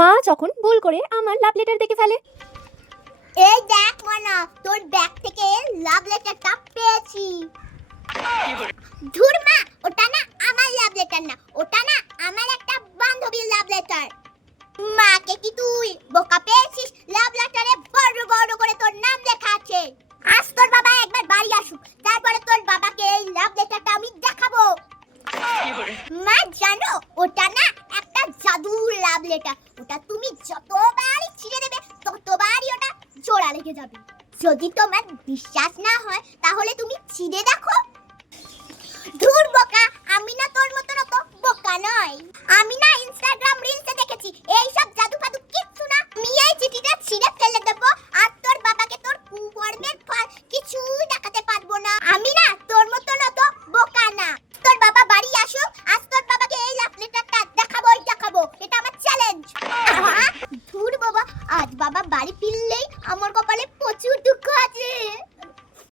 মা যখন ভুল করে আমার লাভ লেটার দেখে ফেলে। এই দেখ মনা, তোর ব্যাগ থেকে লাভ লেটারটা পেয়েছি। ধুর মা, ওটা না আমার লাভ লেটার না, ওটা না আমার একটা বান্ধবীর লাভ লেটার। মাকে কি তুই বোকা পেয়েছিস? লাভ লেটারে বড় বড় করে তোর নাম লেখা আছে। আজ তোর বাবা একবার বাড়ি আসুক, তারপরে তোর বাবাকে এই লাভ লেটারটা আমি দেখাবো। মা জানো, ওটা না একটা জাদুর লাভ লেটার। ওটা তুমি যতবারই ছিঁড়ে দেবে ততবারই ওটা জোড়া লেগে যাবে। যদি তোমার বিশ্বাস না হয় তাহলে তুমি ছিঁড়ে দেখো। ধুর বোকা, আমি না তোর মতো বোকা নয়। আমি না ইনস্টাগ্রাম রিলসে দেখেছি এই সব